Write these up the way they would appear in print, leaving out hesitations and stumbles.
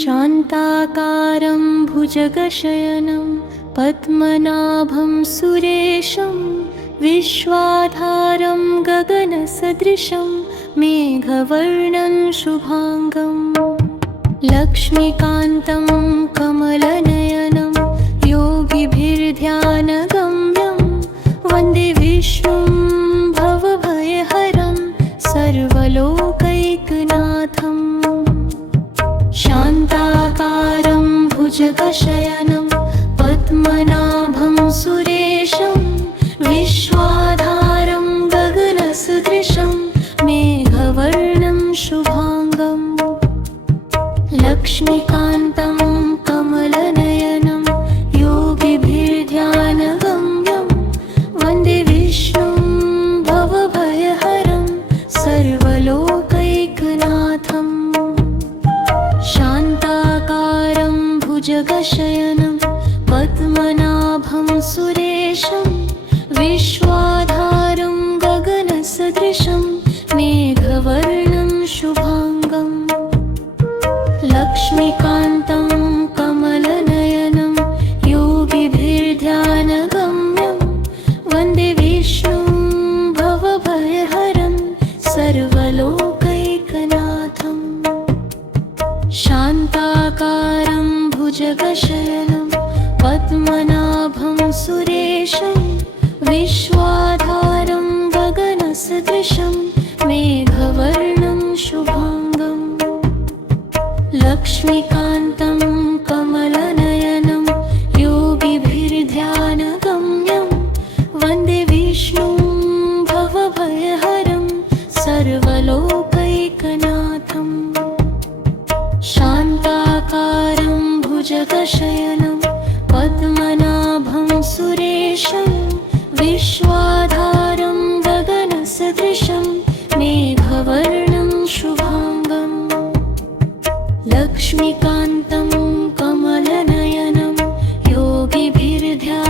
शान्ताकारं भुजगशयनं पद्मनाभं सुरेशं विश्वाधारं गगनसदृशं मेघवर्णं शुभांगं लक्ष्मीकान्तं कमलनयनं योगिभिर्ध्यानगम्यं वन्दे विष्णुं भवभयहरं सर्वलोकैकनाथम् शान्ताकारं भुजगशयनं पद्मनाभं सुरेशं विश्वाधारं गगनसदृशं मेघवर्णं शुभांगं लक्ष्मीकान्तं कमलनयनं योगिभिर्ध्यानगम्यं वन्दे विष्णुं भवभयहरं सर्वलोकैकनाथम् शान्ताकारं भुजगशयनं पद्मनाभं सुरेशं विश्वाधारं गगनसदृशं मेघवर्णं शुभांगं लक्ष्मीकान्तं कमलनयनं योगिभिर्ध्यानगम्यं वन्दे विष्णुं भवभयहरं सर्वलोकैकनाथम् शान्ताकारं भुजगशयनं पद्मनाभं सुरेशं विश्वाधारं गगनसदृशं मेघवर्णं शुभांगं लक्ष्मीकान्तं कमलनयनं योगिभिर्ध्यानगम्यं वन्दे विष्णुं भवभयहरं सर्वलोकैकनाथम् शान्ताकारं भुजगशयनं पद्मनाभं सुरेशं विश्वाधारं गगनसदृशं मेघवर्णं शुभांगं लक्ष्मीकान्तं कमलनयनं योगिभिर्ध्यानगम्यं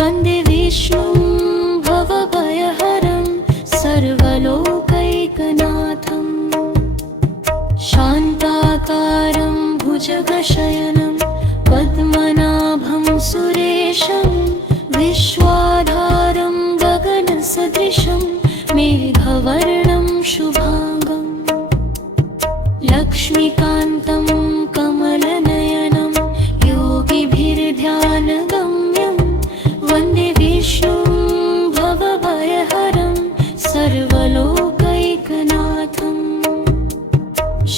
वन्दे विष्णुं भवभयहरं सर्वलोकैकनाथम् शान्ताकारं भुजगशयनं पद्मनाभं सुरेशं विश्वाधारं गगनसदृशं मेघवर्णं शुभांगं लक्ष्मीकान्तं कमलनयनं योगिभिर्ध्यानगम्यं वन्दे विष्णुं भवभयहरं सर्वलोकैकनाथम्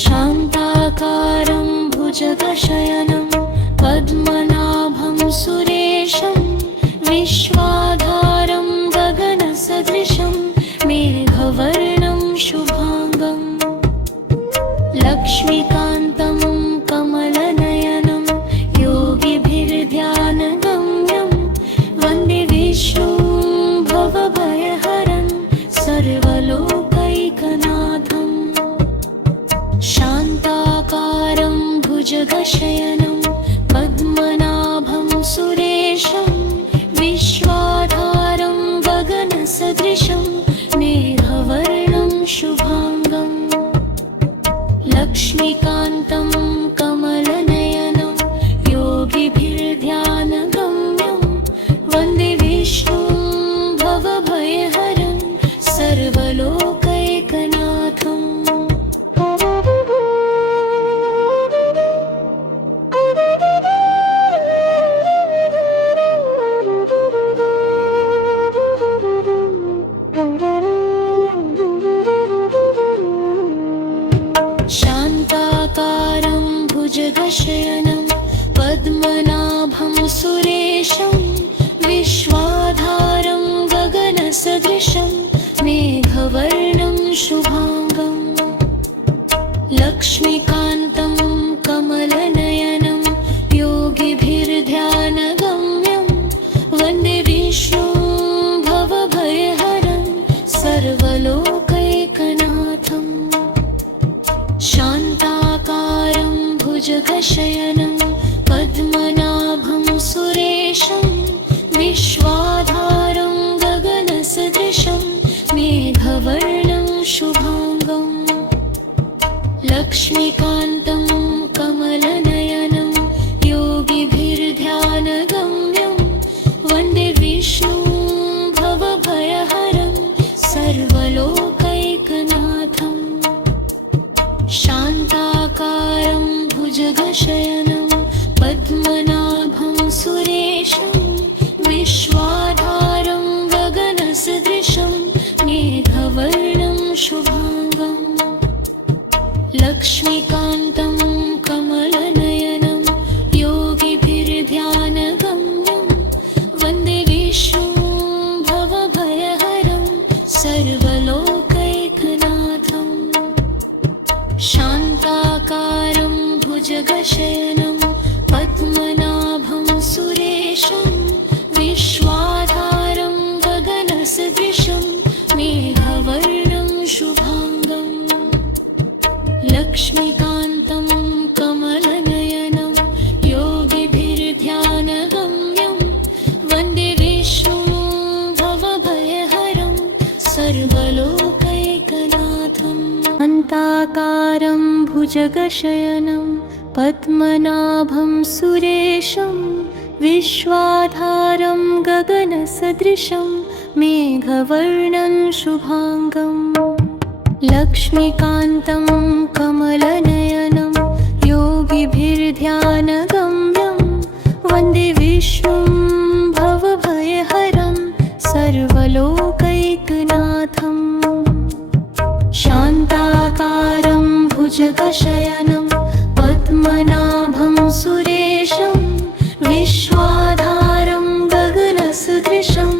शान्ताकारं भुजगशयनं पद्मनाभं सुरेशं विश्वाधारं गगनसदृशं मेघवर्णं शुभांगं लक्ष्मीकान्तं कमलनयनं योगिभिर्ध्यानगम्यं वन्दे विष्णुं भवभयहरं सर्वलोकैकनाथम् शान्ताकारं भुजगशयनं पद्मनाभं सुरेशं विश्वाधारं गगनसदृशं मेघवर्णं शुभांगं लक्ष्मीकान्तं कमलनयनं योगिभिर्ध्यानगम्यं वन्दे विष्णुं भवभयहरं सर्वलोकैकनाथम् शान्ताकारं भुजगशयनं पद्मनाभं सुरेशं विश्वाधारं गगनसदृशं मेघवर्णं शुभांगं लक्ष्मीकान्तं कमलनयनं योगिभिर्ध्यानगम्यं वन्दे विष्णुं भवभयहरं सर्वलोकैकनाथम् शान्ताकारं भुजगशयनं पद्मनाभं सुरेशं विश्वाधारं गगनसदृशं मेघवर्णं शुभांगं लक्ष्मीकान्तं कमलनयनं योगिभिर्ध्यानगम्यं वन्दे विष्णुं भवभयहरं सर्वलोकैकनाथं शान्ताकारं भुजगशयनं पद्मनाभं सुरेशं विश्वाधारं गगनसदृशं मेघवर्णं शुभाङ्गम् लक्ष्मीकान्तं कमलनयनं योगिभिर्ध्यानगम्यं वन्दे विष्णुं भवभयहरं सर्वलोकैकनाथं शान्ताकारं भुजगशयनं पद्मनाभं सुरेशं विश्वाधारं गगनसदृशं मेघवर्णं शुभाङ्गम् लक्ष्मीकान्तं कमलनयनं योगिभिर्ध्यानगम्यं वन्दे विष्णुं भवभयहरं सर्वलोकैकनाथम् अन्ताकारं भुजगशयनं पद्मनाभं सुरेशं विश्वाधारं गगनसदृशं मेघवर्णं शुभाङ्गम् लक्ष्मीकान्तं कमलनयनं योगिभिर्ध्यानगम्यं वन्दे विष्णुं भवभयहरं सर्वलोकैकनाथं शान्ताकारं भुजगशयनं पद्मनाभं सुरेशं विश्वाधारं गगनसदृशं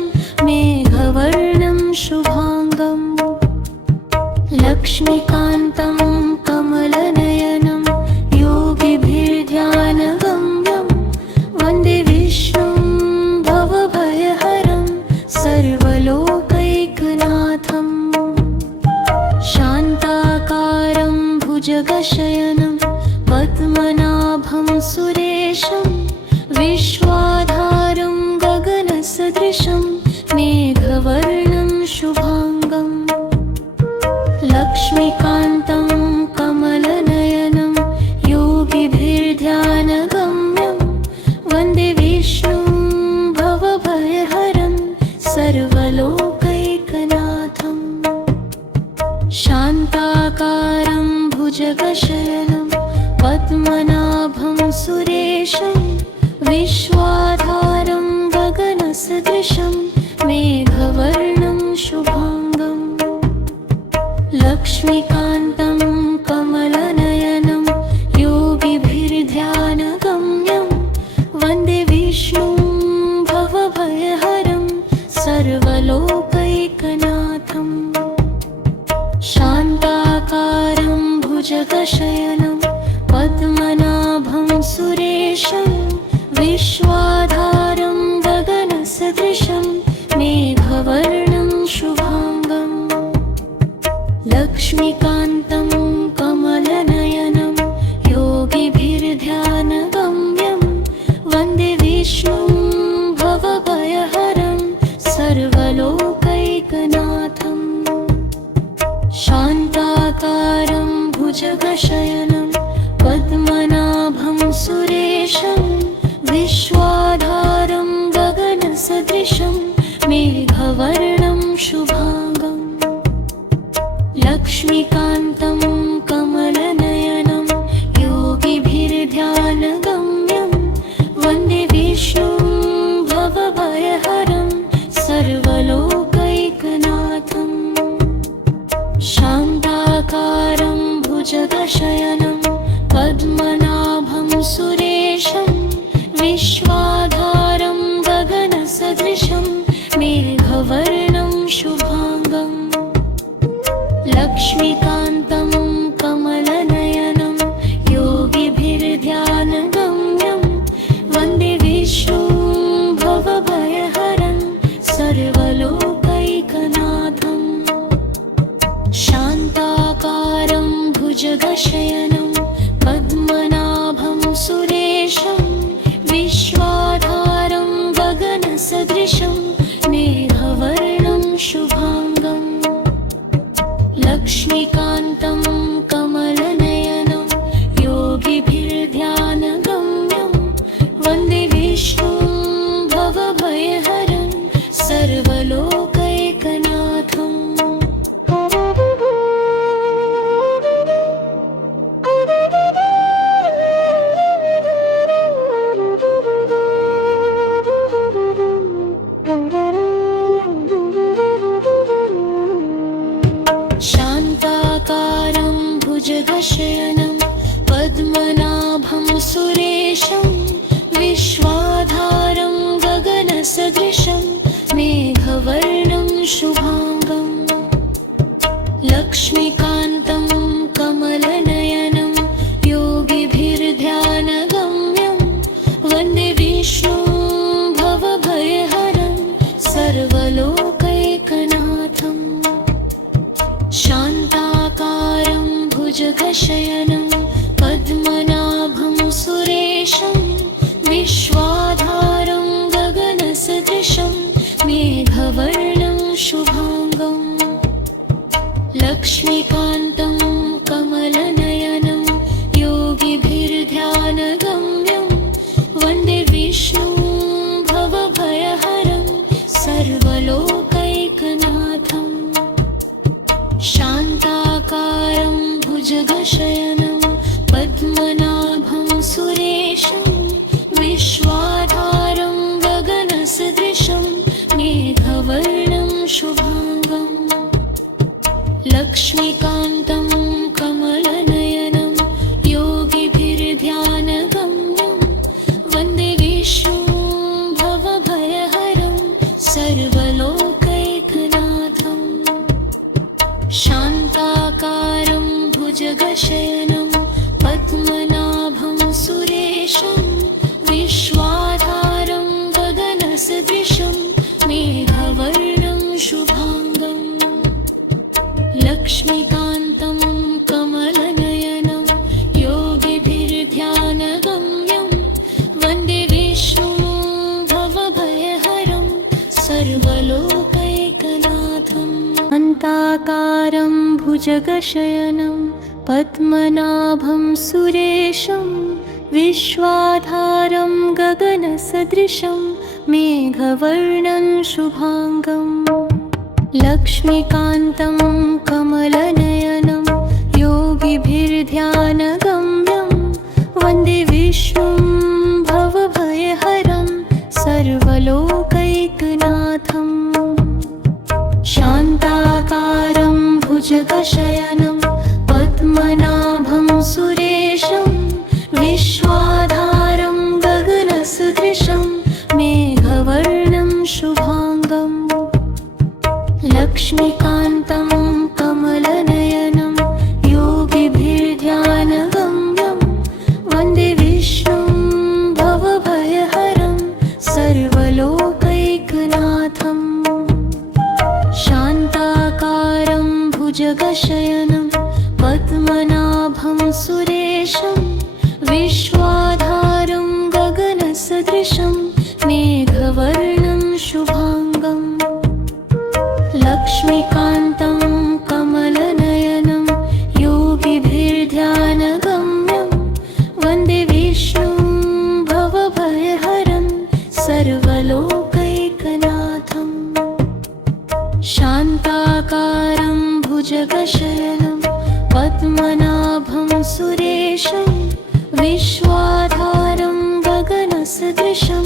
मेघवर्णं शुभाङ्गम् लक्ष्मीकान्तं कमलनयनं योगिभिर्ध्यानगम्यं वन्दे विष्णुं भवभयहरं सर्वलोकैकनाथं शान्ताकारं भुजगशयनं पद्मनाभं सुरेशं विश्वाधारं गगनसदृशं मेघवर्णं शुभाङ्गम् लक्ष्मीकान्तं कमलनयनं योगिभिर्ध्यानगम्यं वन्दे विष्णुं भवभयहरं सर्वलोकैकनाथं शान्ताकारं भुजगशयनं पद्मनाभं सुरेशं विश्वाधारं गगनसदृशं मेघवर्णं शुभाङ्गम् लक्ष्मीकान्तं कमलनयनं योगिभिर्ध्यानगम्यं वन्दे विष्णुं भवभयहरं सर्वलोकैकनाथं शान्ताकारं भुजगशयनं पद्मनाभं सुरेशं विश्वाधारं गगनसदृशं मेघवर्णं शुभाङ्गम् लक्ष्मीकान्तं कमलनयनं योगिभिर्ध्यानगम्यं वन्दे विष्णुं भवभयहरं सर्वलोकैकनाथं शान्ताकारं भुजगशयनं पद्मनाभं सुरेशं विश्वाधारं गगनसदृशं मेघवर्णं शुभाङ्गम् लक्ष्मीकान्तं कमलनयनं योगिभिर्ध्यानगम्यं वन्दे विष्णुं भवभयहरं सर्वलोकैकनाथं शान्ताकारं भुजगशयनं पद्मनाभं सुरेशं विश्वाधारं गगनसदृशं मेघवर्णं शुभाङ्गम् लक्ष्मीकान्तं कमलनयनं योगिभिर्ध्यानगम्यं वन्दे विष्णुं भवभयहरं सर्वलोकैकनाथं शान्ताकारं भुजगशयनं पद्मनाभं सुरेशं विश्वाधारं गगनसदृशं मेघवर्णं शुभाङ्गम् लक्ष्मीकान्तं कमलनयनं भुजगशयनं पद्मनाभं सुरेशं विश्वाधारं गगनसदृशं मेघवर्णं शुभाङ्गम् लक्ष्मीकान्तं कमलनयनं योगिभिर्ध्यानगम्यं वन्दे विष्णुं भवभयहरं सर्वलोकैकनाथम् शान्ताकारं भुजगशयनं पद्मनाभं सुरेशं विश्वाधारं गगनसदृशं मेघवर्णं शुभाङ्गम् लक्ष्मीकान्तं कमलनयनं योगिभिर्ध्यानगम्यं वन्दे विष्णुं भवभयहरं सर्वलोकैकनाथम् शान्ताकारं भुजगशयनं पद्मनाभं सुरेशं विश्वाधारं गगनसदृशं मेघवर्णं शुभाङ्गम् लक्ष्मीकान्तं कमलनयनं योगिभिर्ध्यानगम्यं वन्दे विष्णुं भवभयहरं सर्वलोकैकनाथम् शान्ताकारं भुजगशयनं पद्मनाभं सुरेशं विश्वाधारं गगनसदृशं मेघवर्णं शुभाङ्गम् लक्ष्मीकान्तं कमलनयनं योगिभिर्ध्यानगम्यं वन्दे विष्णुं भवभयहरं सर्वलोकैकनाथम् शान्ताकारं भुजगशयनं पद्मनाभं सुरेशं विश्वाधारं गगनसदृशं मेघवर्णं शुभाङ्गम् लक्ष्मीकान्तं कमलनयनं योगिभिर्ध्यानगम्यं वन्दे विष्णुं भवभयहरं सर्वलोकैकनाथम् शान्ताकारं भुजगशयनं पद्मनाभं सुरेशं विश्वाधारं गगनसदृशं मेघवर्णं शुभाङ्गम् लक्ष्मीकान्तं कमलनयनं योगिभिर्ध्यानगम्यं वन्दे विष्णुं भवभयहरं सर्वलोकैकनाथम् शान्ताकारं भुजगशयनं पद्मनाभं सुरेशं विश्वाधारं गगनसदृशं मेघवर्णं शुभाङ्गम् लक्ष्मीकान्तं कमलनयनं योगिभिर्ध्यानगम्यं वन्दे विष्णुं भवभयहरं सर्वलोकैकनाथम् शान्ताकारं भुजगशयनं पद्मनाभं सुरेशं विश्वाधारं गगनसदृशं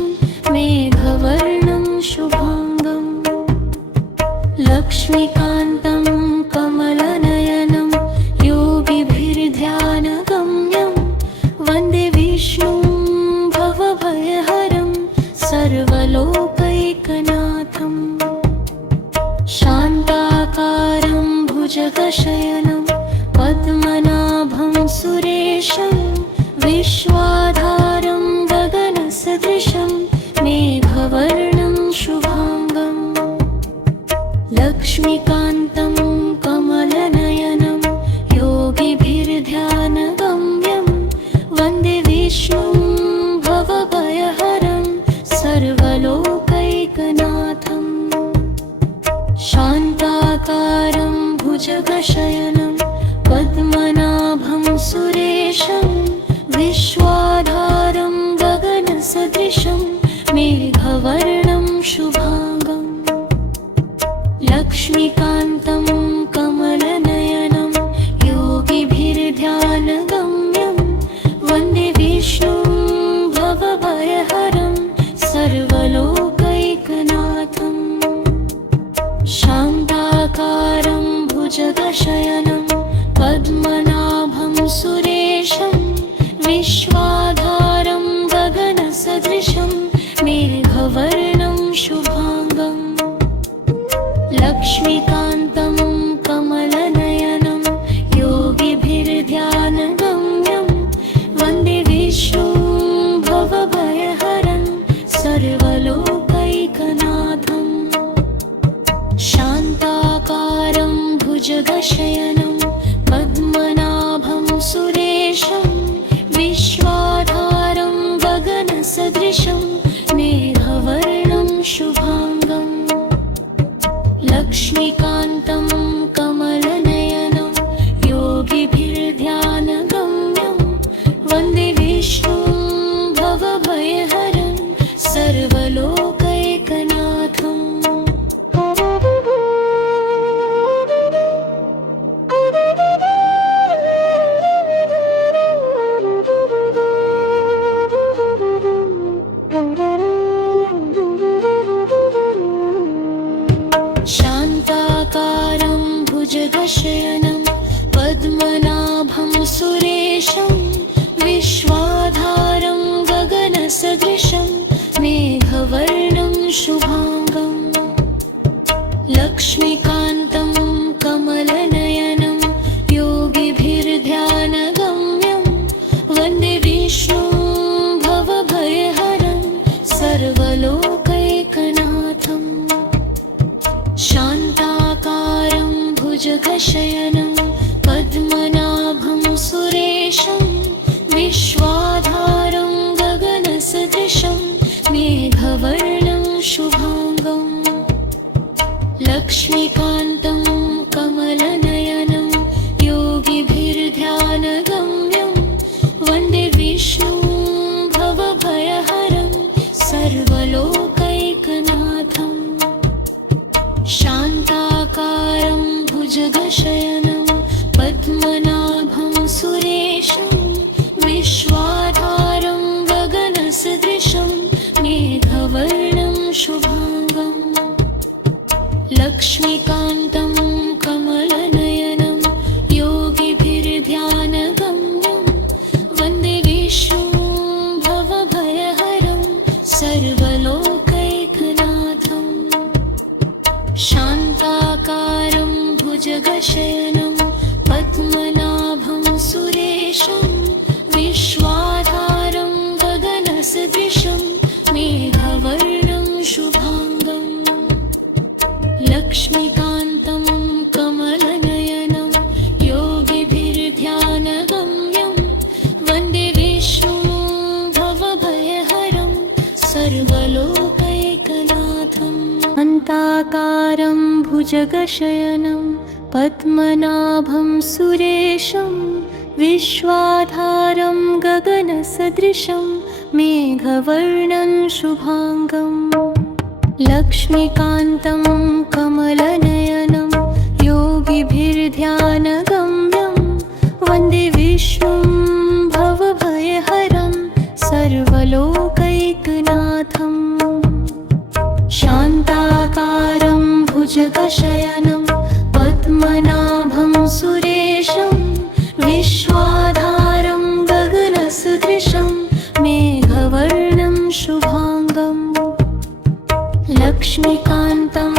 मेघवर्णं शुभाङ्गम् लक्ष्मीकान्तं कमलनयनं योगिभिर्ध्यानगम्यं वन्दे विष्णुं भवभयहरं सर्वलोकैकनाथम् शान्ताकारं भुजगशयनं पद्मनाभं सुरेशं विश्वाधारं गगनसदृशं मेघवर्णं शुभाङ्गम् लक्ष्मीकान्तं कमलनयनं योगिभिर्ध्यानगम्यं वन्दे विष्णुं भवभयहरं सर्वलोकैकनाथम् शान्ताकारं भुजगशयनं पद्मनाभं सुरेशं विश्वा सुरेशं विश्वाधारं गगनसदृशं मेघवर्णं शुभाङ्गम् लक्ष्मीकान्तं कमलनयनं योगिभिर्ध्यानगम्यं वन्दे विष्णुं भवभयहरं सर्वलोकैकनाथम् शान्ताकारं भुजगशयनं पद्मनाभं सुरेशं विश्वाधारं गगनसदृशं मेघवर्णं शुभाङ्गम् लक्ष्मीकान्तं कमलनयनं योगिभिर्ध्यानगम्यं वन्दे विष्णुं भवभयहरं सर्वलोकैकनाथम् शान्ताकारं भुजगशयनं पद्मनाभं सुरेशं विश्वाधारं गगनसदृशं मेघवर्णं शुभाङ्गम् लक्ष्मीकान्तं कमलनयनं योगिभिर्ध्यानगम्यं वन्दे विष्णुं भवभयहरं सर्वलोकैकनाथम् शान्ताकारं भुजगशयनं पद्मनाभं सुरेशं विश्वाधारं गगनसदृशं मेघवर्णं शुभाङ्गम् लक्ष्मीकान्तं कमलनयनं योगिभिर्ध्यानगम्यं वन्दे विष्णुं भवभयहरं सर्वलोकैकनाथम् शान्ताकारं भुजगशयनं पद्मनाभं सुरेशं विश्वाधारं गगनसदृशं मेघवर्णं शुभाङ्गम् लक्ष्मीकान्तं कमलनयनं योगिभिर्ध्यानगम्यं वन्दे विष्णुं भवभयहरं सर्वलोकैकनाथम् शान्ताकारं भुजगशयनं पद्मनाभं सुरेशं विश्वाधारं गगनसदृशं मेघवर्णं शुभाङ्गम् लक्ष्मीकान्तं कमलनयनं योगिभिर्ध्यानगम्यं वन्दे विष्णुं भवभयहरं सर्वलोकैकनाथम् शान्ताकारं भुजगशयनं पद्मनाभं सुरेशं विश्वाधारं गगनसदृशं मेघवर्णं शुभाङ्गम् लक्ष्मीकान्तं कमलनयनं योगिभिर्ध्यानगम्यं वन्दे विष्णुं भवभयहरं सर्वलोकैकनाथम् शान्ताकारं भुजगशयनं पद्मनाभं सुरेशं विश्वाधारं गगनसदृशं मेघवर्णं शुभाङ्गम् लक्ष्मीकान्तं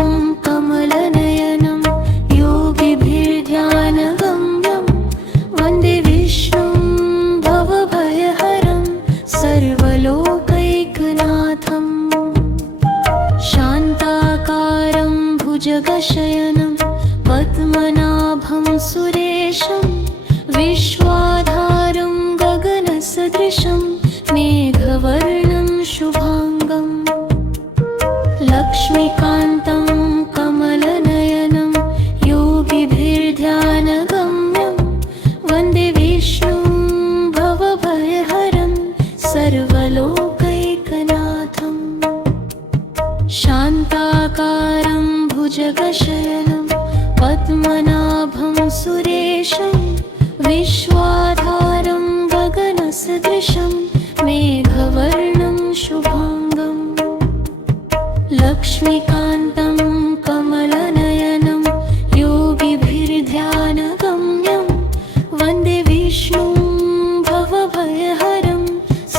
कमलनयनं योगिभिर्ध्यानगम्यं वन्दे विष्णुं भवभयहरं सर्वलोकैकनाथम् शान्ताकारं भुजगशयनं पद्मनाभं सुरेशं विश्वाधारं गगनसदृशं मेघवर्णं शुभाङ्गम् लक्ष्मीकान्तं कमलनयनं योगिभिर्ध्यानगम्यं वन्दे विष्णुं भवभयहरं सर्वलोकैकनाथम् शान्ताकारं भुजगशयनं पद्मनाभं सुरेशं विश्वाधारं गगनसदृशं मेघवर्णं शुभाङ्गम् लक्ष्मीकान्तं कमलनयनं योगिभिर्ध्यानगम्यं वन्दे विष्णुं भवभयहरं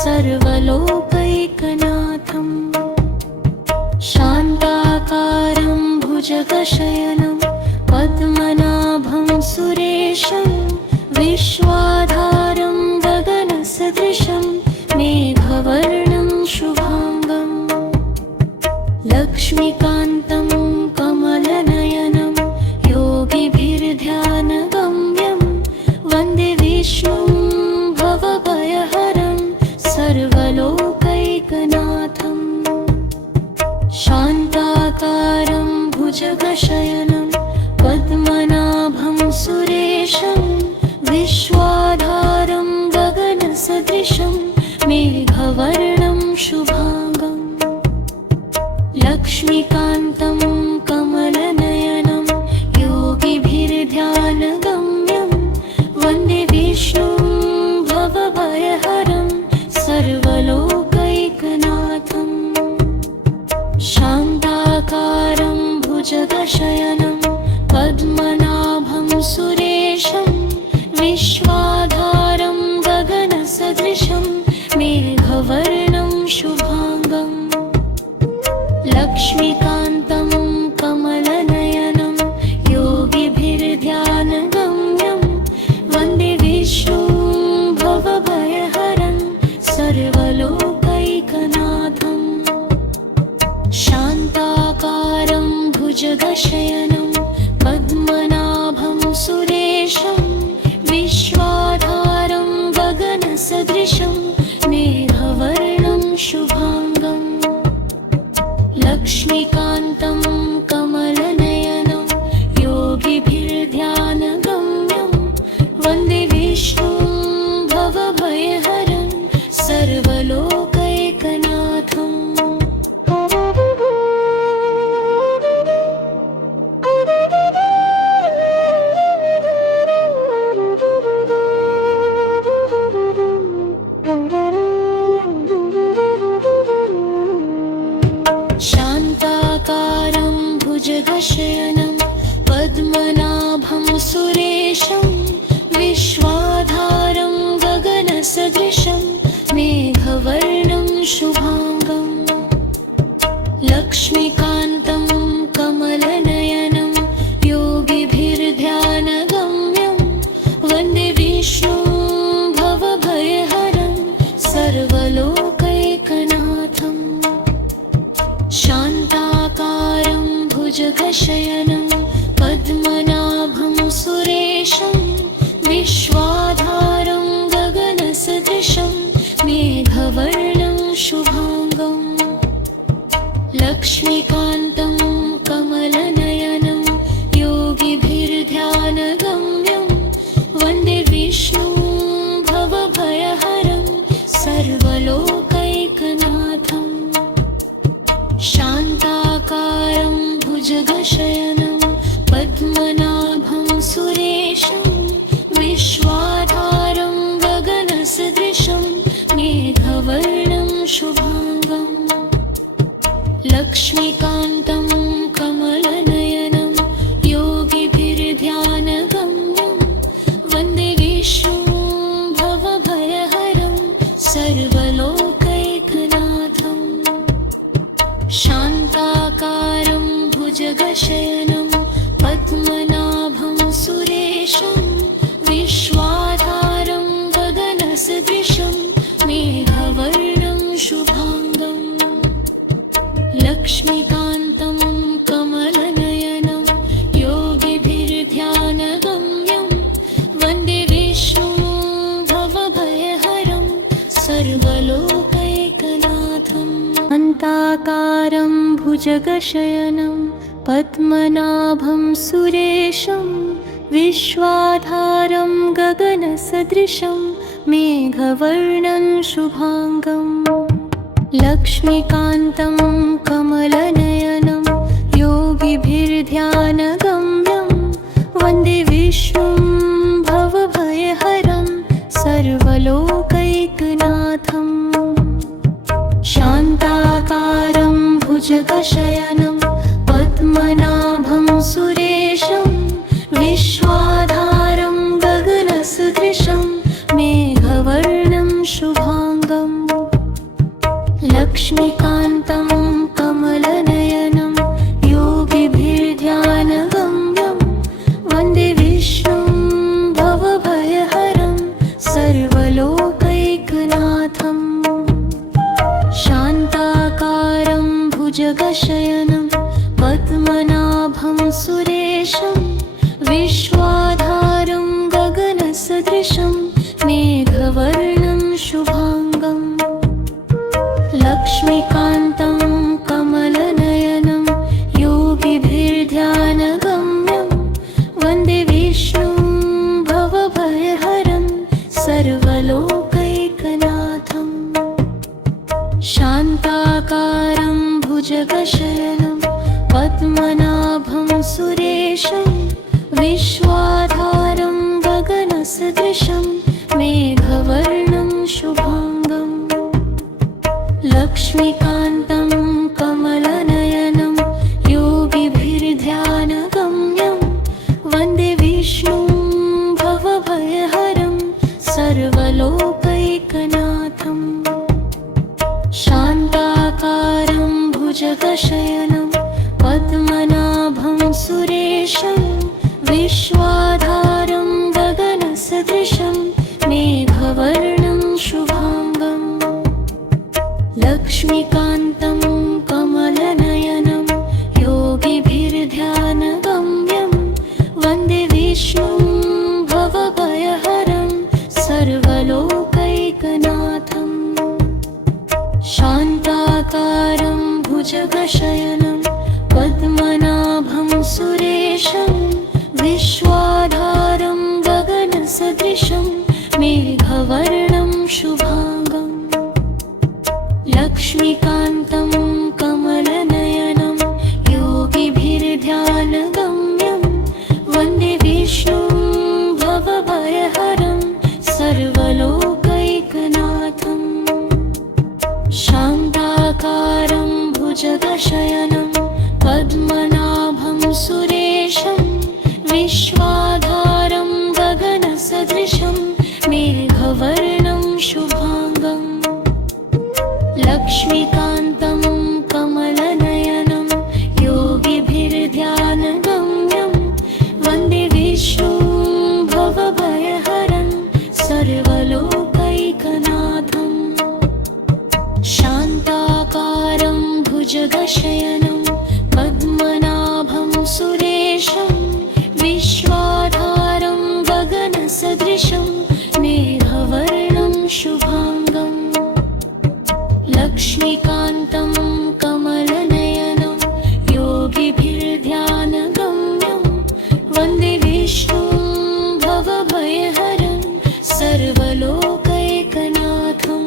सर्वलोकैकनाथम् शान्ताकारं भुजगशयनं पद्मनाभं सुरेशं विश्वाधारं गगनसदृशं मेघवर्णं शुभाङ्गम् लक्ष्मीकान्तं कमलनयनं योगिभिर्ध्यानगम्यं वन्दे विष्णुं भवभयहरं सर्वलोकैकनाथम् शान्ताकारं भुजगशयनं पद्मनाभं सुरेशं विश्वाधारं गगनसदृशं मेघवर्णं शुभाङ्गम् लक्ष्मीकान्तं कमलनयनं योगिभिर्ध्यानगम्यं वन्दे विष्णुं भवभयहरं सर्वलोकैकनाथम् शान्ताकारं भुजगशयनं पद्मनाभं सुरेशं विश्वाधारं गगनसदृशं मेघवर्णं शुभाङ्गम् लक्ष्मीकान्तं कमलनयनं योगिभिर्ध्यानगम्यं वन्दे विष्णुं भवभयहरं सर्वलोकैकनाथम् शान्ताकारं भुजगशयनं पद्मनाभं सुरेशं विश्वाधारं गगनसदृशं मेघवर्णं शुभाङ्गम् लक्ष्मीकान्तं कमलनयनं योगिभिर्ध्यानगम्यं वन्दे विष्णुं भवभयहरं सर्वलोकैकनाथम् शान्ताकारं भुजगशयनं पद्मनाभं सुरेशं विश्वाधारं गगनसदृशं मेघवर्णं शुभाङ्गम् लक्ष्मीकान्तं कमलनयनं योगिभिर्ध्यानगम्यं वन्दे विष्णुं भवभयहरं सर्वलोकैकनाथम् शान्ताकारं भुजगशयनं पद्मनाभं सुरेशं विश्वाधारं गगनसदृशं मेघवर्णं शुभाङ्गम् लक्ष्मीकान्तं कमलनयनं योगिभिर्ध्यानगम्यं वन्दे विष्णुं भवभयहरं सर्वलोकैकनाथम् शान्ताकारं भुजगशयनं पद्मनाभं सुरेशं विश्वाधारं गगनसदृशं मेघवर्णं शुभाङ्गम् लक्ष्मीकान्तं कमलनयनं योगिभिर्ध्यानगम्यं वन्दे विष्णुं भवभयहरं सर्वलोकैकनाथम् शान्ताकारं भुजगशयनं पद्मनाभं सुरेशं विश्वाधारं गगनसदृशं मेघवर्णं शुभाङ्गम् लक्ष्मीकान्तं कमलनयनं योगिभिर्ध्यानगम्यं वन्दे विष्णुं भवभयहरं सर्वलोकैकनाथम् शान्ताकारं भुजगशयनं पद्मनाभं सुरेशं विश्वाधारं गगनसदृशं मेघवर्णं शुभाङ्गम् लक्ष्मीकान्तं कमलनयनं योगिभिर्ध्यानगम्यं वन्दे विष्णुं भवभयहरं सर्वलोकैकनाथम् शान्ताकारं भुजगशयनं पद्मनाभं सुरेशं विश्वाधारं गगनसदृशं सदृशं मेघवर्णं शुभाङ्गम् लक्ष्मीकान्तं कमलनयनं योगिभिर्ध्यानगम्यं वन्दे विष्णुं भवभयहरं सर्वलोकैकनाथम् शान्ताकारं भुजगशयनं पद्मनाभं सुरेशं विश्वाधारं गगनसदृशं मेघवर्णं शुभाङ्गम् लक्ष्मीकान्तं कमलनयनं योगिभिर्ध्यानगम्यं वन्दे विष्णुं भवभयहरं सर्वलोकैकनाथम् शान्ताकारं भुजगशयनं पद्मनाभं सुरेशं विश्वाधारं गगनसदृशं मेघवर्णं शुभाङ्गम् लक्ष्मीकान्तं कमलनयनं योगिभिर्ध्यानगम्यं वन्दे विष्णुं भवभयहरं सर्वलोकैकनाथम् शान्ताकारं भुजगशयनं पद्मनाभं सुरेशं विश्वाधारं गगनसदृशं मेघवर्णं शुभाङ्गम् लक्ष्मीकान्तं कमलनयनं योगिभिर्ध्यानगम्यं वन्दे विष्णुं भवभयहरं सर्वलोकैकनाथम् शान्ताकारं भुजगशयनं पद्मनाभं सुरेशं विश्वाधारं गगनसदृशं मेघवर्णं शुभाङ्गम् लक्ष्मीकान्तं कमलनयनं योगिभिर्ध्यानगम्यं वन्दे विष्णुं भवभयहरं सर्वलोकैकनाथम् शान्ताकारं भुजगशयनं पद्मनाभं सुरेशं विश्वाधारं गगनसदृशं मेघवर्णं शुभाङ्गम् लक्ष्मीकान्तं कमलनयनं योगिभिर्ध्यानगम्यं वन्दे विष्णुं भवभयहरं सर्वलोकैकनाथम् शान्ताकारं भुजगशयनं पद्मनाभं सुरेशं विश्वाधारं गगनसदृशं मेघवर्णं शुभाङ्गम् लक्ष्मीकान्तं कमलनयनं योगिभिर्ध्यानगम्यं वन्दे विष्णुं भवभयहरं सर्वलोकैकनाथम्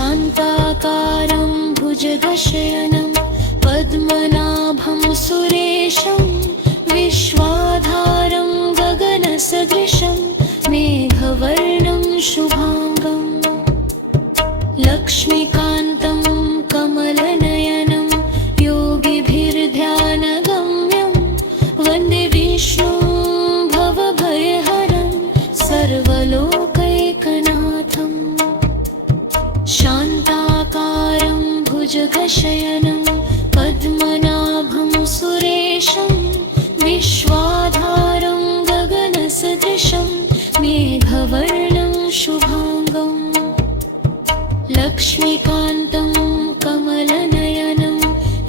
शान्ताकारं भुजगशयनं पद्मनाभं सुरेशं विश्वाधारं गगनसदृशं मेघवर्णं शुभाङ्गम् लक्ष्मीकान्तं कमलनयनं योगिभिर्ध्यानगम्यं वन्दे विष्णुं भवभयहरं सर्वलोकैकनाथम् शान्ताकारं भुजगशयनं पद्मनाभं सुरेशं विश्वाधारं गगनसदृशं मेघवर्णं शुभाङ्गम् लक्ष्मीकान्तं कमलनयनं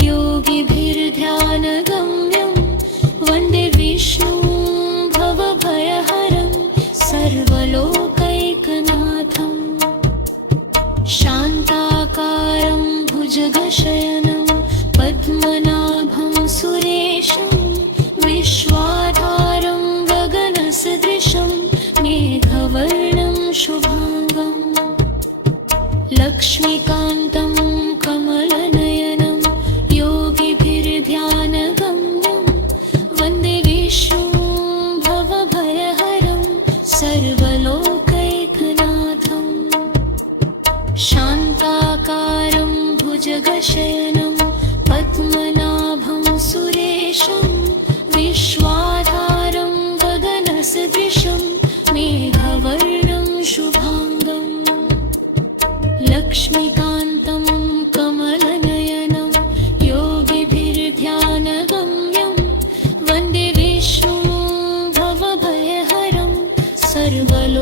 योगिभिर्ध्यानगम्यं वन्दे विष्णुं भवभयहरं सर्वलोकैकनाथम् शान्ताकारं भुजगशयनं पद्मनाभं सुरेशं विश्वाधारं गगनसदृशं मेघवर्णं शुभाङ्गम् लक्ष्मीकान्तं कमलनयनं योगिभिर्ध्यानगम्यं वन्दे विष्णुं भवभयहरं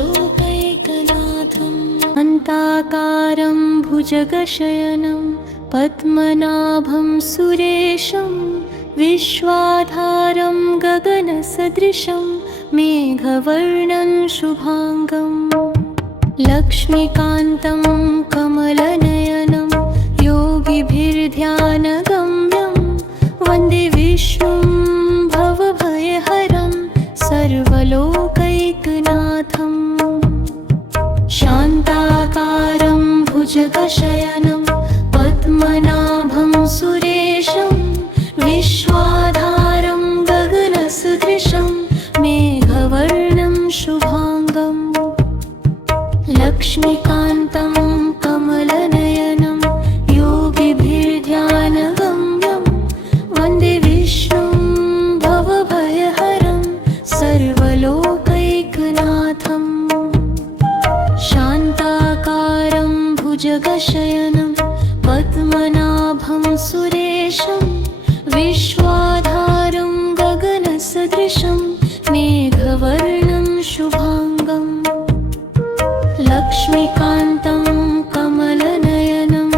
सर्वलोकैकनाथम् अन्ताकारं भुजगशयनं पद्मनाभं सुरेशं विश्वाधारं गगनसदृशं मेघवर्णं शुभाङ्गम् लक्ष्मीकान्तं कमलनयनं योगिभिर्ध्यानगम्यं वन्दे विष्णुं भवभयहरं सर्वलोकैकनाथम् शान्ताकारं भुजगशयनं पद्मनाभं सुरेशं विश्वाधारं गगनसदृशं मेघवर्णं शुभाङ्गम् लक्ष्मीकान्तं कमलनयनं योगिभिर्ध्यानगम्यं वन्दे विष्णुं भवभयहरं सर्वलोकैकनाथम् शान्ताकारं भुजगशयनं पद्मनाभं सुरेशं विश्वाधारं गगनसदृशं मेघवर्णं शुभाङ्गम् लक्ष्मीकान्तं कमलनयनं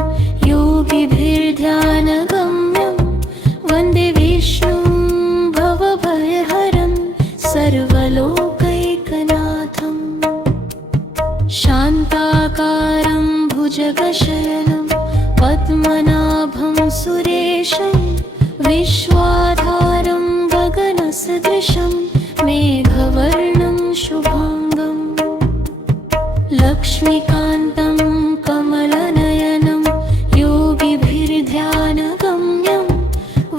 योगिभिर्ध्यानगम्यं वन्दे विष्णुं भवभयहरं सर्वलोकैकनाथम् शान्ताकारं भुजगशयनं पद्मनाभं सुरेशं विश्वाधारं गगनसदृशं मेघवर्णं शुभाङ्गम् लक्ष्मीकान्तं कमलनयनं योगिभिर्ध्यानगम्यं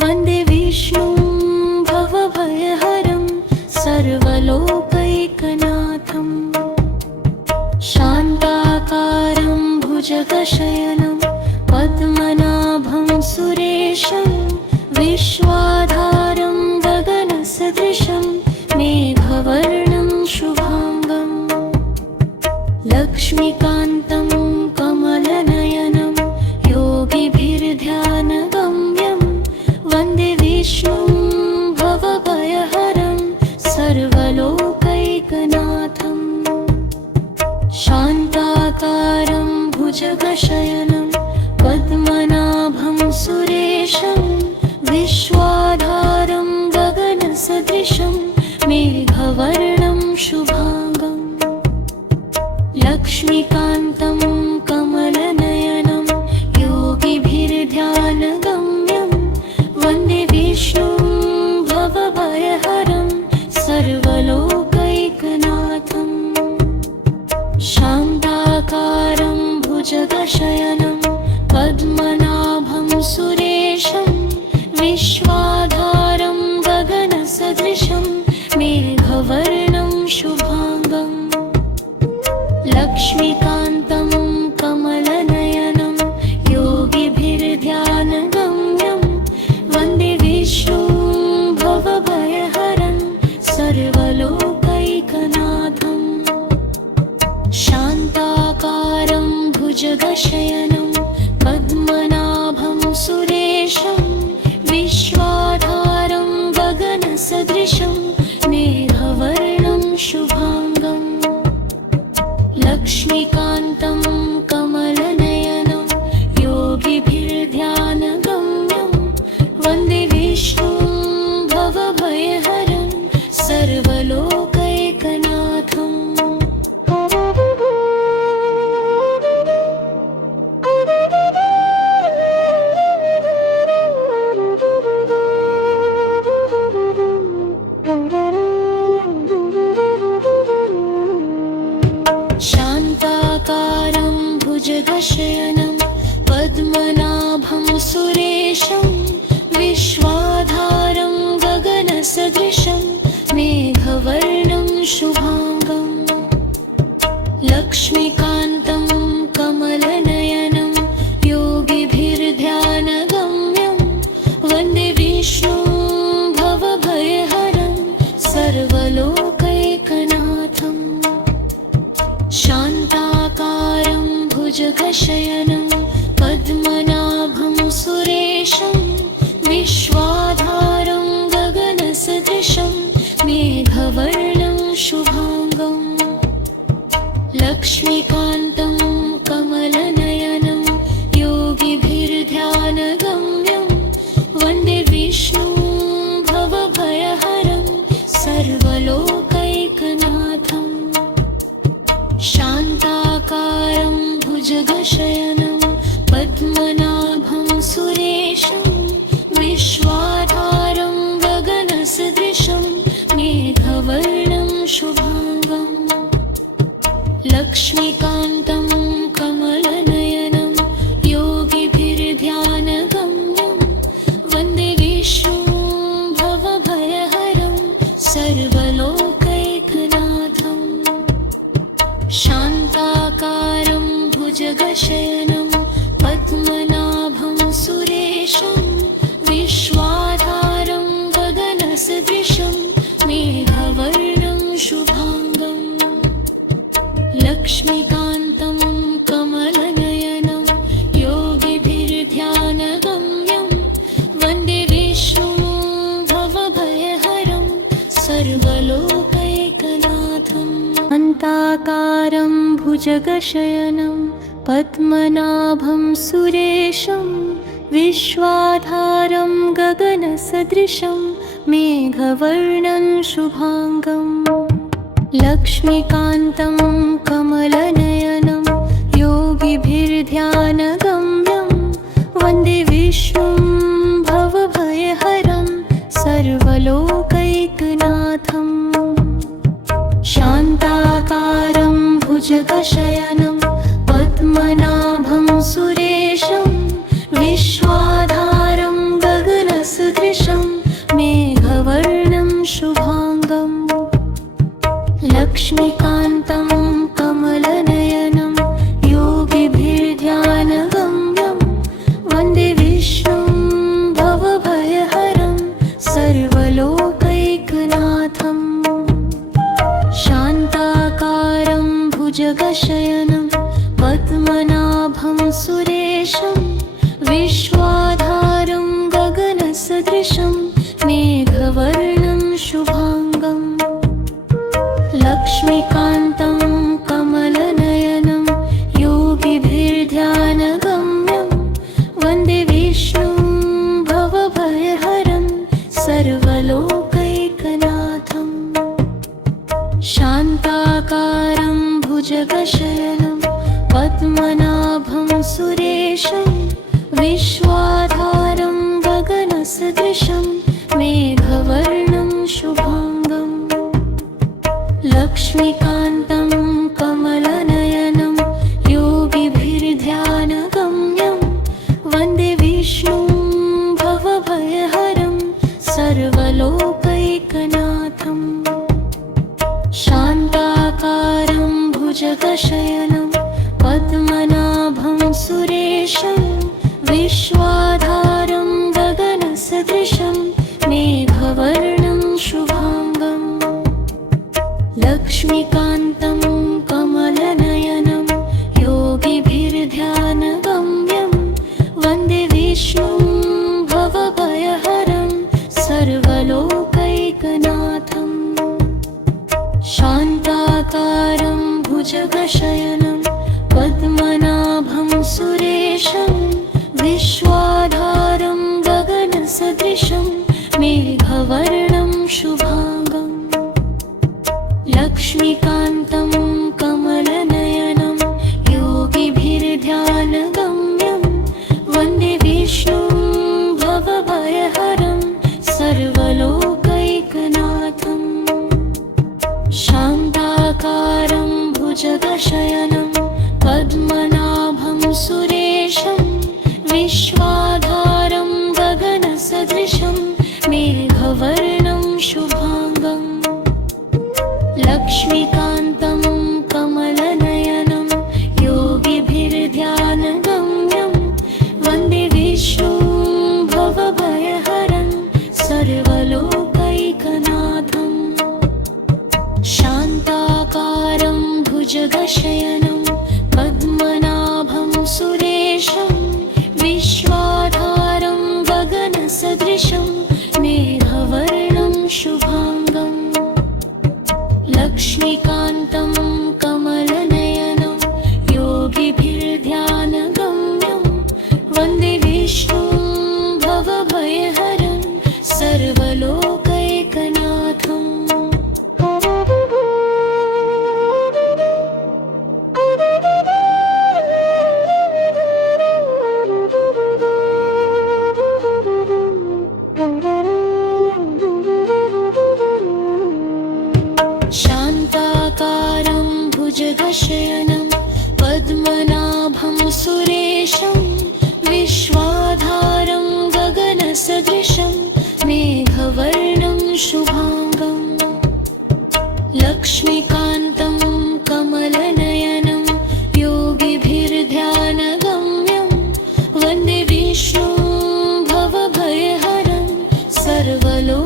वन्दे विष्णुं भवभयहरं सर्वलोकैकनाथम् शान्ताकारं भुजगशयनं पद्मनाभं सुरेशं विश्वाधारं गगनसदृशं मेघवर्णं शुभाङ्गम् लक्ष्मीकान्तं कमलनयनं योगिभिर्ध्यानगम्यं वन्दे विष्णुं भवभयहरं सर्वलोकैकनाथम् शान्ताकारं भुजगशयनं पद्मनाभं सुरेशं विश्वाधारं गगनसदृशं मेघवर्णं शुभाङ्गम् लक्ष्मीकान्तं कमलनयनं योगिभिर्ध्यानगम्यं वन्दे विष्णुं भवभयहरं सर्वलोकैकनाथम् शान्ताकारं भुजगशयनं पद्मनाभं सुरेशं विश्वाधारं गगनसदृशं मेघवर्णं शुभाङ्गम् लक्ष्मीकान्तं कमलनयनं योगिभिर्ध्यानगम्यं वन्दे विष्णुं भवभयहरं सर्वलोकैकनाथम् शान्ताकारं भुजगशयनं पद्मनाभं सुरेशं विश्वाधारं गगनसदृशं मेघवर्णं शुभाङ्गम् लक्ष्मीकान्तं कमलनयनं योगिभिर्ध्यानगम्यं वन्दे विष्णुं भवभयहरं सर्वलोकैकनाथम् शान्ताकारं भुजगशयनं पद्मनाभं सुरेशं विश्वाधारं गगनसदृशं मेघवर्णं शुभाङ्गम् लक्ष्मीकान्तं कमलनयनं योगिभिर्ध्यानगम्यं वन्दे विष्णुं भवभयहरं सर्वलोकैकनाथम् शान्ताकारं भुजगशयनं पद्मनाभं सुरेशं विश्वाधारं गगनसदृशं मेघवर्णं शुभाङ्गम् लक्ष्मीकान्तं कमलनयनं योगिभिर्ध्यानगम्यं वन्दे विष्णुं भवभयहरं सर्वलोकैकनाथम् शान्ताकारं भुजगशयनं पद्मनाभं सुरेशं विश्वाधारं गगनसदृशं मेघवर्णं शुभाङ्गम् लक्ष्मीकान्तं कमलनयनं योगिभिर्ध्यानगम्यं वन्दे विष्णुं भवभयहरं सर्वलोकैकनाथम् शान्ताकारं भुजगशयनं पद्मनाभं सुरेशं विश्वाधारं गगनसदृशं मेघवर्णं शुभाङ्गम् लक्ष्मीकान्तं कमलनयनं योगिभिर्ध्यानगम्यं वन्दे विष्णुं भवभयहरं सर्वलोकैकनाथम् अन्ताकारं भुजगशयनं पद्मनाभं सुरेशं विश्वाधारं गगनसदृशं मेघवर्णं शुभाङ्गम् लक्ष्मीकान्तं कमलनयनं योगिभिर्ध्यानगम्यं वन्दे विष्णुं भवभयहरं सर्वलोकैकनाथम् शान्ताकारं भुजगशयनं पद्मनाभं सुरेशं विश्वाधारं गगनसदृशं मेघवर्णं शुभाङ्गम् लक्ष्मीकान्तं कमलनयनं योगिभिर्ध्यानगम्यं वन्दे विष्णुं भवभयहरं सर्वलोकैकनाथम् शान्ताकारं भुजगशयनं पद्मनाभं सुरेशं विश्वाधारं गगनसदृशं मेघवर्णं शुभाङ्गम् लक्ष्मीकान्तं कमलनयनं योगिभिर्ध्यानगम्यं वन्दे विष्णुं भवभयहरं सर्वलोकैकनाथम् शान्ताकारं भुजगशयनं पद्मनाभं सुरेशं विश्वाधारं गगनसदृशं मेघवर्णं शुभाङ्गम् लक्ष्मीकान्तं कमलनयनं योगिभिर्ध्यानगम्यं वन्दे विष्णुं भवभयहरं सर्वलोकैकनाथम् शान्ताकारं भुजगशयनं पद्मनाभं सुरेशं विश्वाधारं गगनसदृशं मेघवर्णं शुभाङ्गम् लक्ष्मीकान्तं कमलनयनं योगिभिर्ध्यानगम्यं वन्दे विष्णुं भवभयहरं सर्वलोकैकनाथम् शान्ताकारं भुजगशयनं पद्मनाभं सुरेशं विश्वाधारं गगनसदृशं मेघवर्णं शुभाङ्गम् लक्ष्मीकान्तं कमलनयनं योगिभिर्ध्यानगम्यं वन्दे विष्णुं भवभयहरं सर्वलोकैकनाथम् शान्ताकारं भुजगशयनं पद्मनाभं सुरेशं विश्वाधारं गगनसदृशं मेघवर्णं शुभाङ्गम् लक्ष्मीकान्तं कमलनयनं योगिभिर्ध्यानगम्यं वन्दे विष्णुं भवभयहरं सर्वलोकैकनाथम् शान्ताकारं भुजगशयनं पद्मनाभं सुरेशं विश्वाधारं गगनसदृशं मेघवर्णं शुभाङ्गम् लक्ष्मीकान्तं कमलनयनं भुजगशयनं पद्मनाभं सुरेशं विश्वाधारं गगनसदृशं मेघवर्णं शुभाङ्गं लक्ष्मीकान्तं कमलनयनं योगिभिर्ध्यानगम्यं वन्दे विष्णुं भवभयहरं सर्वलोकैकनाथम्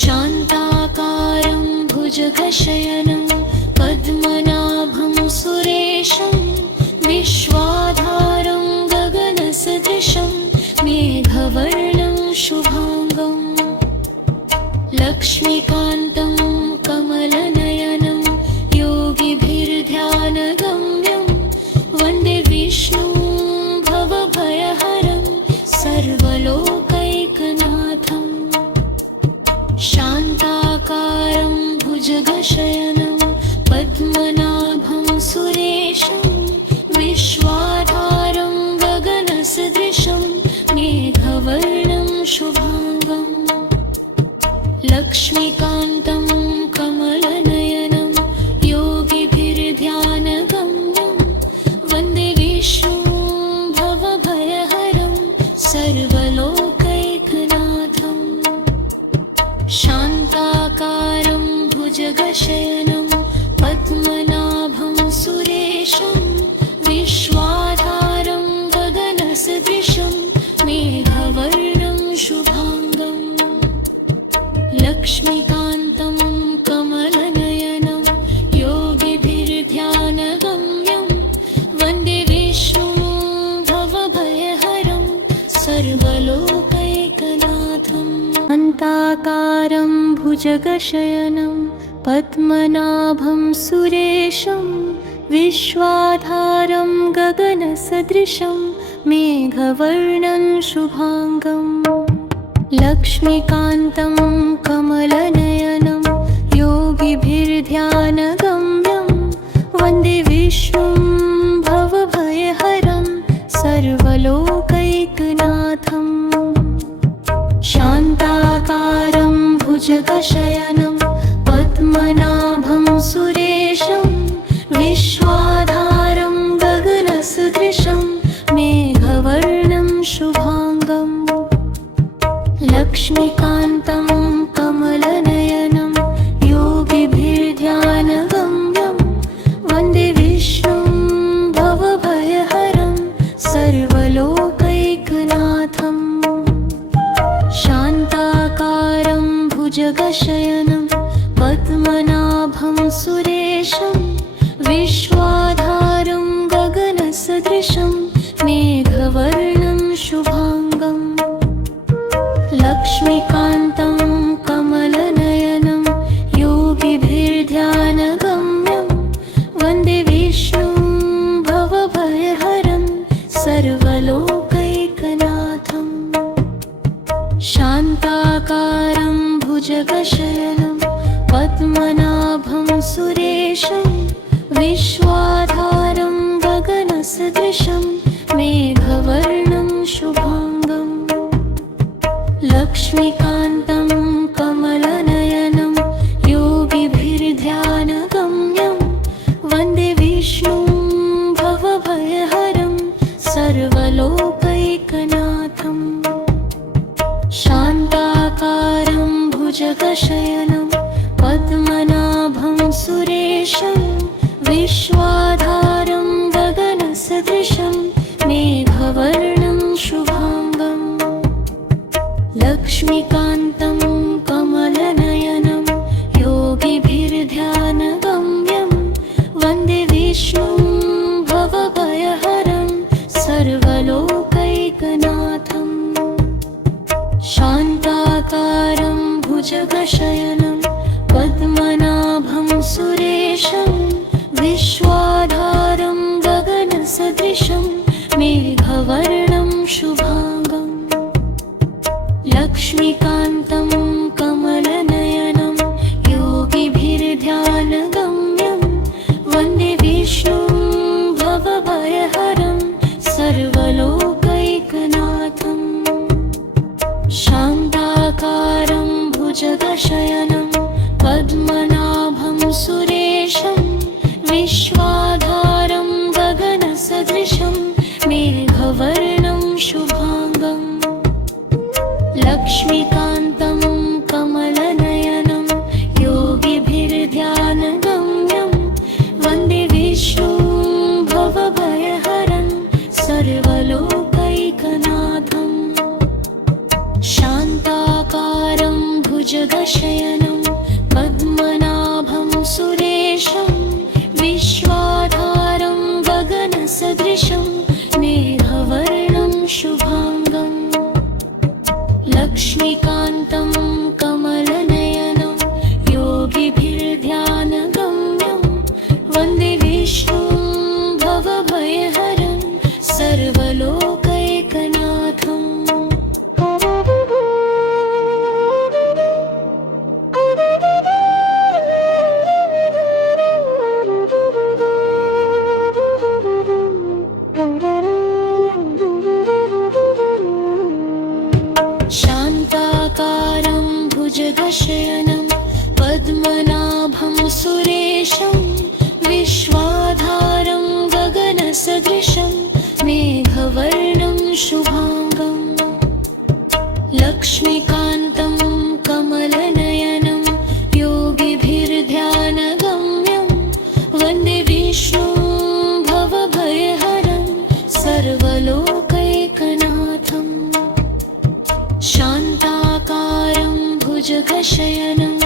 शान्ताकारं भुजगशयनं पद्मनाभं सुरेशं विश्वाधारं गगनसदृशं मेघवर्णं शुभाङ्गं लक्ष्मीकान्तं कमलनयनं योगिभिर्ध्यानगम्यं वन्दे विष्णुं भवभयहरं सर्वलोकैकनाथम् शान्ताकारं भुजगशयनं पद्मनाभं सुरेशं विश्वाधारं गगनसदृशं मेघवर्णं शुभाङ्गं लक्ष्मीकान्तं कमलनयनं योगिभिर्ध्यानगम्यं वन्दे विष्णुं भवभयहरं सर्वलोकैकनाथम् शान्ताकारं भुजगशयनं पद्मनाभं सुरेशं विश्वाधारं गगनसदृशं मेघवर्णं शुभाङ्गं लक्ष्मीकान्तं कमलनयनं योगिभिर्ध्यानगम्यं वन्दे विष्णुं भवभयहरं सर्वलोकैकनाथम् शान्ताकारं भुजगशयनं पद्मनाभं सुरेशं विश्वाधारं गगनसदृशं मेघवर्णं शुभाङ्गं लक्ष्मीकान्तं कमलनयनं योगिभिर्ध्यानगम्यं वन्दे विष्णुं भवभयहरं सर्वलोकैकनाथम् शान्ताकारं भुजगशयनं पद्मनाभं सुरेशं विश्वाधारं गगनसदृशं मेघवर्णं शुभाङ्गं लक्ष्मीकान्तं कमलनयनं योगिभिर्ध्यानगम्यं वन्दे विष्णुं भवभयहरं सर्वलोकैकनाथम् शान्ताकारं भुजगशयनं पद्मनाभं सुरेशं विश्वाधारं गगनसदृशं मेघवर्णं शुभाङ्गं लक्ष्मीकान्तं कमलनयनं योगिभिर्ध्यानगम्यं वन्दे विष्णुं भवभयहरं सर्वलोकैकनाथम् शान्ताकारं भुजगशयनं पद्मनाभं सुरेशं विश्वाधारं गगनसदृशं मेघवर्णं शुभाङ्गं लक्ष्मीकान्तं कमलनयनं योगिभिर्ध्यानगम्यं वन्दे विष्णुं भवभयहरं सर्वलोकैकनाथम् शान्ताकारं भुजगशयनं पद्मनाभं सुरेशं विश्वाधारं गगनसदृशं मेघवर्णं शुभाङ्गं लक्ष्मीकान्तं कमलनयनं योगिभिर्ध्यानगम्यं वन्दे विष्णुं भवभयहरं सर्वलोकैकनाथम् शान्ताकारं भुजगशयनं पद्मनाभं सुरेशं विश्वाधारं वन्दे विष्णुं भवभयहरं सर्वलोकैकनाथम्। शान्ताकारं भुजगशयनं पद्मनाभं सुरेशं विश्वाधारं गगनसदृशं मेघवर्णं शुभाङ्गं लक्ष्मीकान्तं कमलनयनं योगिभिर्ध्यानगम्यं वन्दे विष्णुं भवभयहरं सर्वलोकैकनाथम्। शान्ताकारं भुजगशयनं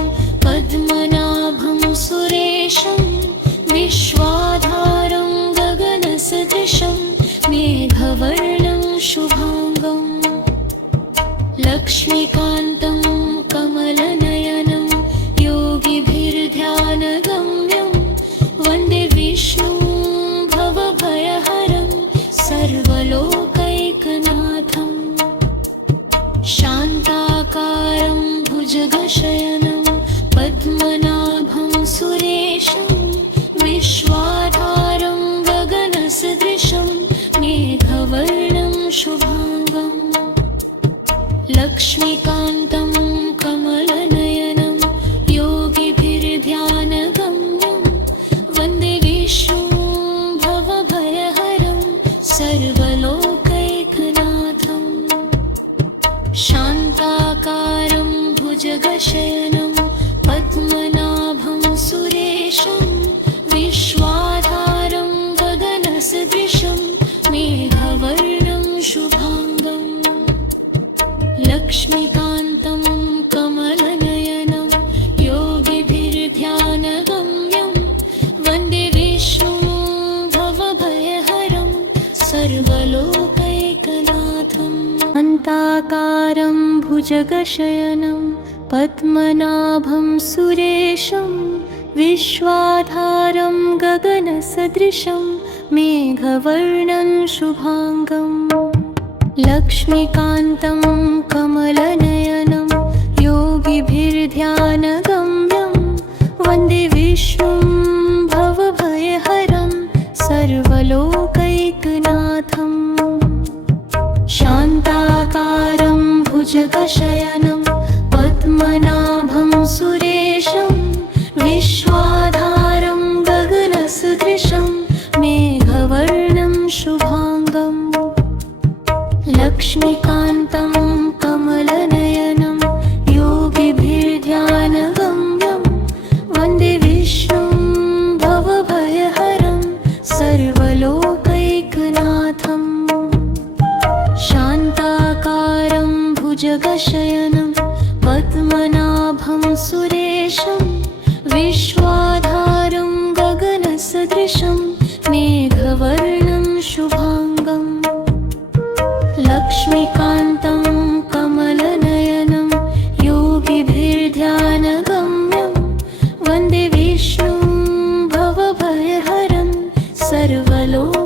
पद्मनाभं सुरेशं विश्वाधारं गगनसदृशं मेघवर्णं शुभाङ्गं लक्ष्मीकान्तं कमलनयनं योगिभिर्ध्यानगम्यं वन्दे विष्णुं भवभयहरं सर्वलोकैकनाथम्। शान्ताकारं भुजगशयनं पद्मनाभं सुरेशं विश्वाधारं गगनसदृशं मेघवर्णं शुभाङ्गं लक्ष्मीकान्तं कमलनयनं योगिभिर्ध्यानगम्यं वन्दे विष्णुं भवभयहरं सर्वलोकैकनाथम्। शान्ताकारं भुजगशयनं पद्मनाभं सुरेशं विश्वाधारं गगनसदृशं मेघवर्णं शुभाङ्गं लक्ष्मीकान्तं कमलनयनं योगिभिर्ध्यानगम्यं वन्दे विष्णुं भवभयहरं सर्वलोकैकनाथम्। शान्ताकारं भुजगशयनं पद्मनाभं सुरेशं विश्वाधारं गगनसदृशं मेघवर्णं शुभाङ्गं लक्ष्मीकान्तं कमलनयनं योगिभिर्ध्यानगम्यं वन्दे विष्णुं भवभयहरं सर्वलोकैकनाथम्। शान्ताकारं भुजगशयनं पद्मनाभं सुरेशं विश्वाधारं गगनसदृशं मेघवर्णं शुभाङ्गं लक्ष्मीकान्तं कमलनयनं योगिभिर्ध्यानगम्यं वन्दे विष्णुं भवभयहरं सर्वलोकैकनाथम्। शान्ताकारं भुजगशयनं पद्मनाभं सुरेशं विश्वाधारं गगनसदृशं मेघवर्णं शुभाङ्गं लक्ष्मीकान्तं कमलनयनं योगिभिर्ध्यानगम्यं वन्दे विष्णुं भवभयहरं सर्वलोकैकनाथम्।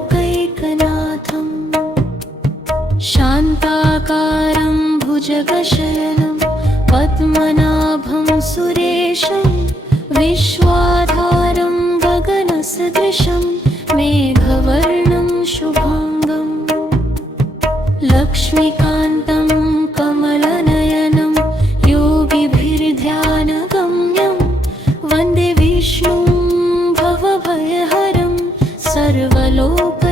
शान्ताकारं भुजगशयनं पद्मनाभं सुरेशं विश्वाधारं गगनसदृशं मेघवर्णं शुभाङ्गं लक्ष्मीकान्तं कमलनयनं योगिभिर्ध्यानगम्यं वन्दे विष्णुं भवभयहरं सर्वलोकैकनाथम्।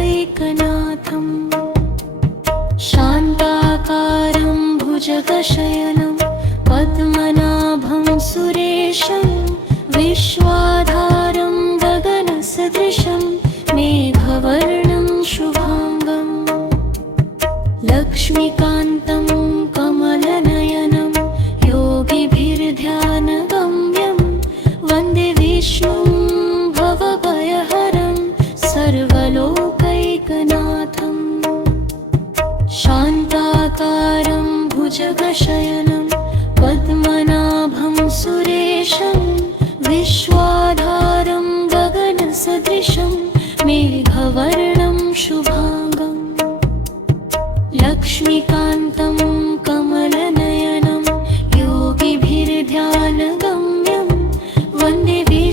शान्ताकारं भुजगशयनं पद्मनाभं सुरेशं विश्वाधारं गगनसदृशं मेघवर्णं शुभाङ्गं लक्ष्मीकान्तं कमलनयनं योगिभिर्ध्यानगम्यं वन्दे विष्णुं भवभयहरं सर्वलोकैकनाथम्। शान्ताकारं भुजगशयनं पद्मनाभं सुरेशं विश्वाधारं गगनसदृशं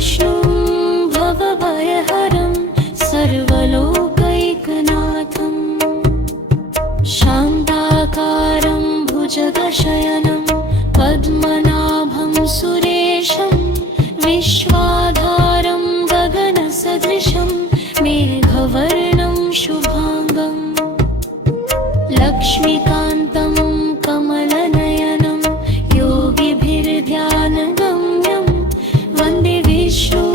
विष्णुं भवभयहरं सर्वलोकैकनाथं शान्ताकारं भुजगशयनं पद्मनाभं सुरेशं विश्वाधारं गगनसदृशं मेघवर्णं शुभाङ्गम् लक्ष्मीकान्तं कमलनयनं योगिभिर्ध्यानगम्यं वन्दे विष्णुं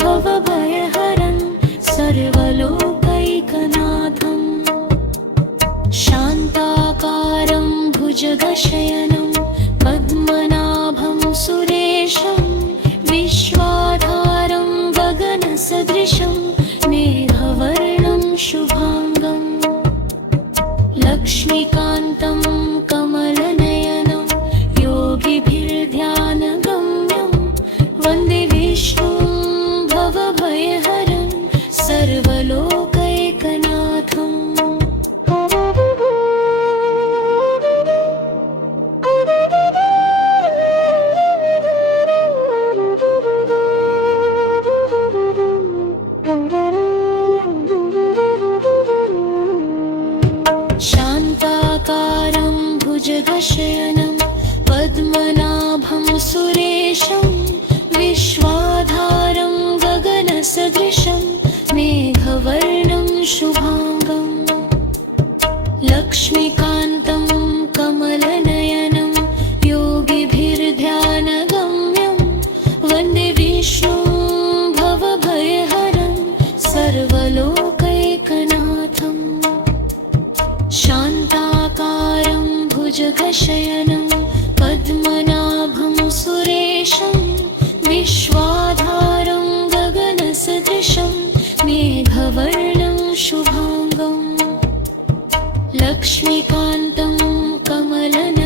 भवभयहरं सर्वलोकैकनाथं शान्ताकारं भुजगशयनं पद्मनाभं सुरेशं विश्वाधारं गगनसदृशं मेघवर्णं शुभाङ्गम् लक्ष्मीकान्तं कमलनयनं योगिभिर्ध्यानगम्यं वन्दे विष्णुं भवभयहरं सर्वलोकैकनाथम् शान्ताकारं भुजगशयनं पद्मनाभं सुरेशं विश्वाधारं गगनसदृशं मेघवर्णं शुभाङ्गम् लक्ष्मीकान्तं कमलनयनं योगिभिर्ध्यानगम्यं वन्दे विष्णुं भवभयहरं सर्वलोकैकनाथम् शान्ताकारं भुजगशयनं पद्मनाभं सुरेशं विश्वाधारं गगनसदृशं मेघवर्णं शुभाङ्गम् लक्ष्मीकान्तं कमलनयनं